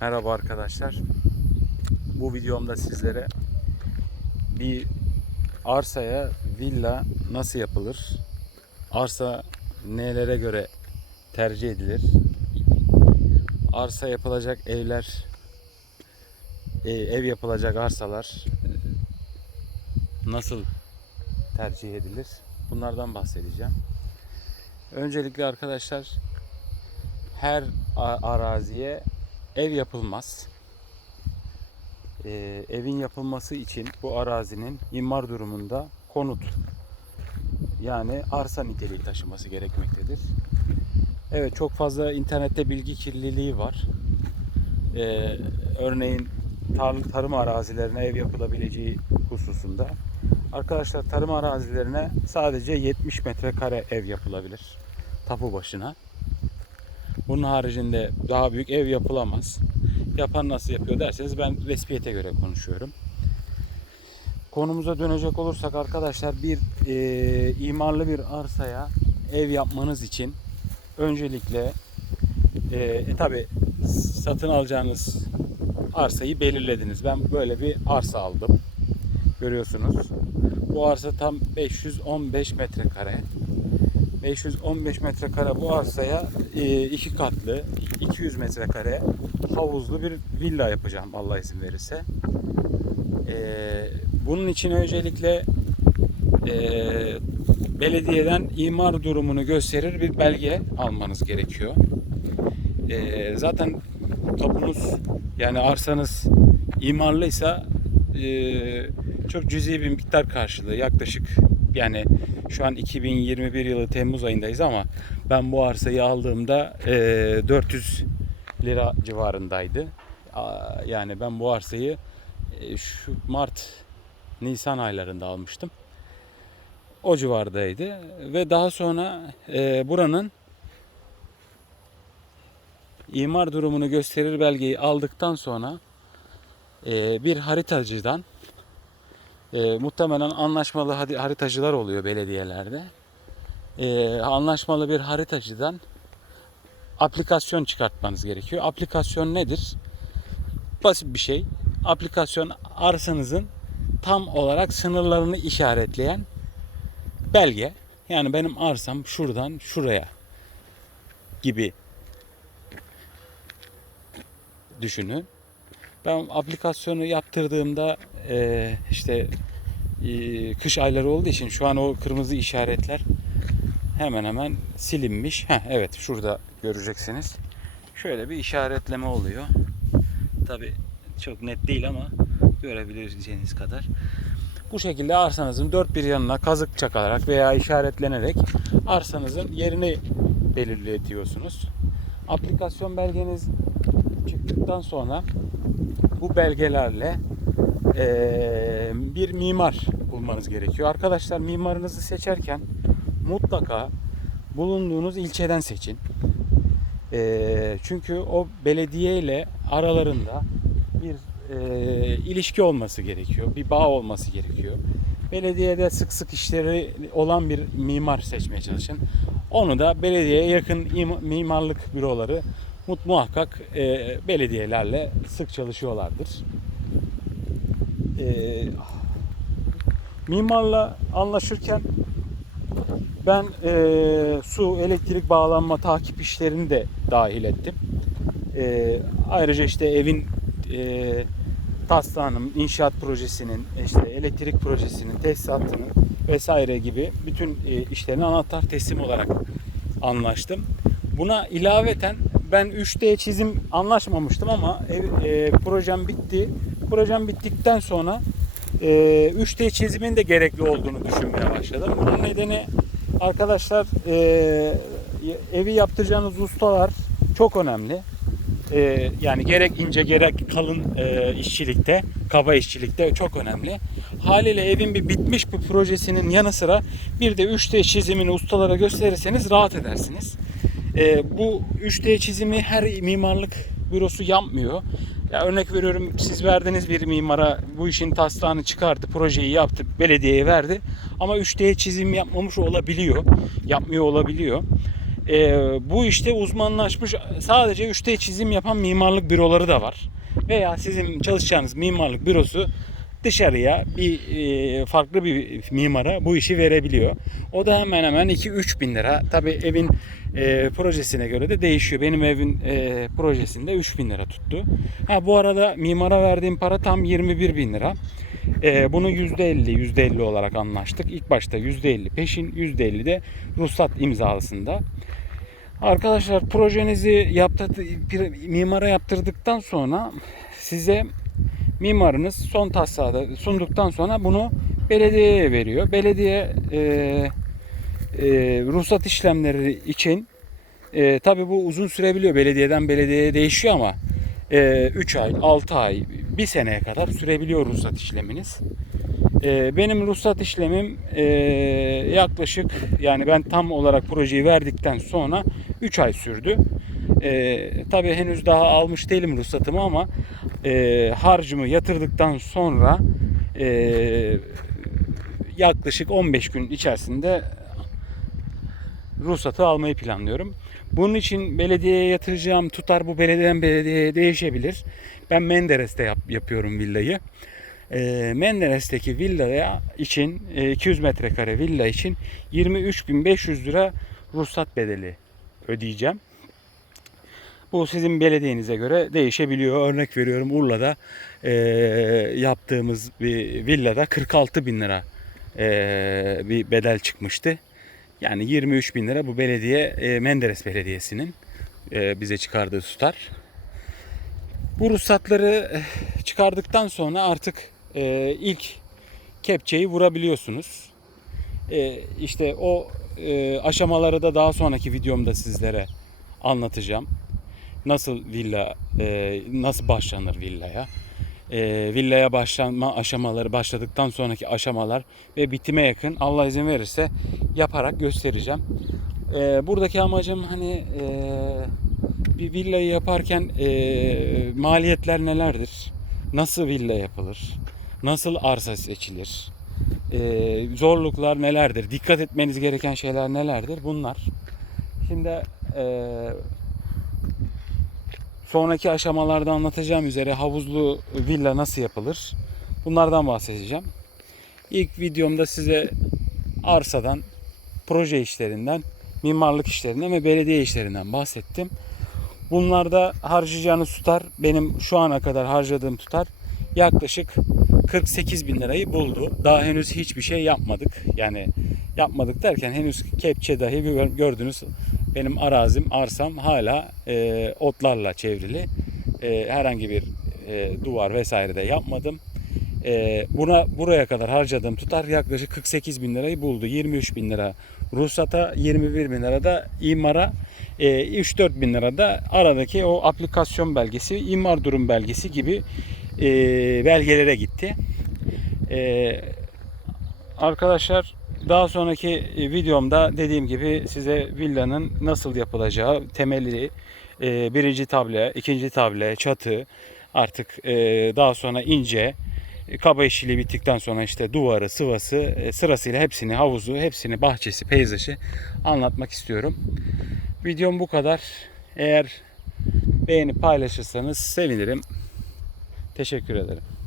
Merhaba arkadaşlar. Bu videomda sizlere bir arsaya villa nasıl yapılır? Arsa nelere göre tercih edilir? Arsa yapılacak evler, e, ev yapılacak arsalar nasıl tercih edilir? Bunlardan bahsedeceğim. Öncelikle arkadaşlar her araziye ev yapılmaz. Ee, evin yapılması için bu arazinin imar durumunda konut yani arsa niteliği taşıması gerekmektedir. Evet çok fazla internette bilgi kirliliği var. Ee, örneğin tar- tarım arazilerine ev yapılabileceği hususunda. Arkadaşlar tarım arazilerine sadece 70 metrekare ev yapılabilir tapu başına. Bunun haricinde daha büyük ev yapılamaz. Yapan nasıl yapıyor derseniz ben resmiyete göre konuşuyorum. Konumuza dönecek olursak arkadaşlar bir e, imarlı bir arsaya ev yapmanız için öncelikle e, e, tabi satın alacağınız arsayı belirlediniz. Ben böyle bir arsa aldım. Görüyorsunuz. Bu arsa tam 515 metrekare. 515 metrekare bu arsaya e, iki katlı 200 metrekare havuzlu bir villa yapacağım Allah izin verirse. E, bunun için öncelikle e, belediyeden imar durumunu gösterir bir belge almanız gerekiyor. Zaten tapunuz yani arsanız imarlıysa çok cüzi bir miktar karşılığı yaklaşık yani şu an 2021 yılı Temmuz ayındayız ama ben bu arsayı aldığımda e, 400 lira civarındaydı. Yani ben bu arsayı e, şu Mart Nisan aylarında almıştım. O civardaydı ve daha sonra e, buranın imar durumunu gösterir belgeyi aldıktan sonra e, bir haritacıdan e, muhtemelen anlaşmalı haritacılar oluyor belediyelerde. E, anlaşmalı bir haritacıdan aplikasyon çıkartmanız gerekiyor. Aplikasyon nedir? Basit bir şey. Aplikasyon arsanızın tam olarak sınırlarını işaretleyen belge. Yani benim arsam şuradan şuraya gibi düşünün. Ben aplikasyonu yaptırdığımda e, işte e, kış ayları olduğu için şu an o kırmızı işaretler hemen hemen silinmiş. Heh, evet şurada göreceksiniz. Şöyle bir işaretleme oluyor. Tabi çok net değil ama görebileceğiniz kadar. Bu şekilde arsanızın dört bir yanına kazık çakılarak veya işaretlenerek arsanızın yerini belirletiyorsunuz. Aplikasyon belgeniz çıktıktan sonra bu belgelerle eee, bir mimar bulmanız gerekiyor. Arkadaşlar mimarınızı seçerken mutlaka bulunduğunuz ilçeden seçin. Eee, çünkü o belediye ile aralarında bir eee, ilişki olması gerekiyor. Bir bağ olması gerekiyor. Belediyede sık sık işleri olan bir mimar seçmeye çalışın. Onu da belediyeye yakın im- mimarlık büroları muhakkak e, belediyelerle sık çalışıyorlardır. E, mimarla anlaşırken ben e, su, elektrik bağlanma takip işlerini de dahil ettim. E, ayrıca işte evin e, taslağının, inşaat projesinin, işte elektrik projesinin, tesisatının vesaire gibi bütün e, işlerini anahtar teslim olarak anlaştım. Buna ilaveten ben 3D çizim anlaşmamıştım ama ev, e, projem bitti. Projem bittikten sonra e, 3D çizimin de gerekli olduğunu düşünmeye başladım. Bunun nedeni arkadaşlar e, evi yaptıracağınız ustalar çok önemli. E, yani gerek ince gerek kalın e, işçilikte, kaba işçilikte çok önemli. Haliyle evin bir bitmiş bir projesinin yanı sıra bir de 3D çizimini ustalara gösterirseniz rahat edersiniz. E, bu 3D çizimi her mimarlık bürosu yapmıyor. Ya örnek veriyorum siz verdiniz bir mimara bu işin taslağını çıkardı, projeyi yaptı, belediyeye verdi. Ama 3D çizim yapmamış olabiliyor, yapmıyor olabiliyor. e, bu işte uzmanlaşmış sadece 3D çizim yapan mimarlık büroları da var. Veya sizin çalışacağınız mimarlık bürosu dışarıya bir e, farklı bir mimara bu işi verebiliyor. O da hemen hemen 2-3 bin lira. Tabi evin e, projesine göre de değişiyor. Benim evin e, projesinde 3 bin lira tuttu. Ha bu arada mimara verdiğim para tam 21 bin lira. E, bunu %50 %50 olarak anlaştık. İlk başta %50 peşin %50 de ruhsat imzalısında. Arkadaşlar projenizi yaptı, mimara yaptırdıktan sonra size mimarınız son taslağı sunduktan sonra bunu belediyeye veriyor. Belediye e, e, ruhsat işlemleri için e, tabi bu uzun sürebiliyor. Belediyeden belediyeye değişiyor ama e, 3 ay, 6 ay, 1 seneye kadar sürebiliyor ruhsat işleminiz. E, benim ruhsat işlemim e, yaklaşık yani ben tam olarak projeyi verdikten sonra 3 ay sürdü. E, tabii henüz daha almış değilim ruhsatımı ama e, harcımı yatırdıktan sonra e, yaklaşık 15 gün içerisinde ruhsatı almayı planlıyorum. Bunun için belediyeye yatıracağım tutar bu belediyeden belediyeye değişebilir. Ben Menderes'te yap, yapıyorum villayı. E, Menderes'teki villaya için e, 200 metrekare villa için 23.500 lira ruhsat bedeli ödeyeceğim. Bu sizin belediyenize göre değişebiliyor. Örnek veriyorum Urla'da e, yaptığımız bir villada 46 bin lira e, bir bedel çıkmıştı. Yani 23 bin lira bu belediye e, Menderes Belediyesi'nin e, bize çıkardığı tutar. Bu ruhsatları eh, çıkardıktan sonra artık e, ilk kepçeyi vurabiliyorsunuz. E, işte o e, aşamaları da daha sonraki videomda sizlere anlatacağım. Nasıl villa, e, nasıl başlanır villaya? E, villaya başlanma aşamaları başladıktan sonraki aşamalar ve bitime yakın Allah izin verirse yaparak göstereceğim. E, buradaki amacım hani e, bir villayı yaparken e, maliyetler nelerdir? Nasıl villa yapılır? Nasıl arsa seçilir? E, zorluklar nelerdir? Dikkat etmeniz gereken şeyler nelerdir? Bunlar. Şimdi e, sonraki aşamalarda anlatacağım üzere havuzlu villa nasıl yapılır? Bunlardan bahsedeceğim. İlk videomda size arsadan, proje işlerinden, mimarlık işlerinden ve belediye işlerinden bahsettim. Bunlarda harcayacağınız tutar benim şu ana kadar harcadığım tutar yaklaşık 48 bin lirayı buldu. Daha henüz hiçbir şey yapmadık. Yani yapmadık derken henüz kepçe dahi gör- gördünüz. Benim arazim, arsam hala e, otlarla çevrili. E, herhangi bir e, duvar vesaire de yapmadım. E, buna buraya kadar harcadığım tutar yaklaşık 48 bin lirayı buldu. 23 bin lira ruhsata, 21 bin lira da imara, e, 3-4 bin lira da aradaki o aplikasyon belgesi, imar durum belgesi gibi e, belgelere gitti. E, arkadaşlar daha sonraki e, videomda dediğim gibi size villanın nasıl yapılacağı, temeli, e, birinci table, ikinci table, çatı, artık e, daha sonra ince, kaba işçiliği bittikten sonra işte duvarı, sıvası, sırasıyla hepsini, havuzu, hepsini, bahçesi, peyzajı anlatmak istiyorum. Videom bu kadar. Eğer beğenip paylaşırsanız sevinirim. Teşekkür ederim.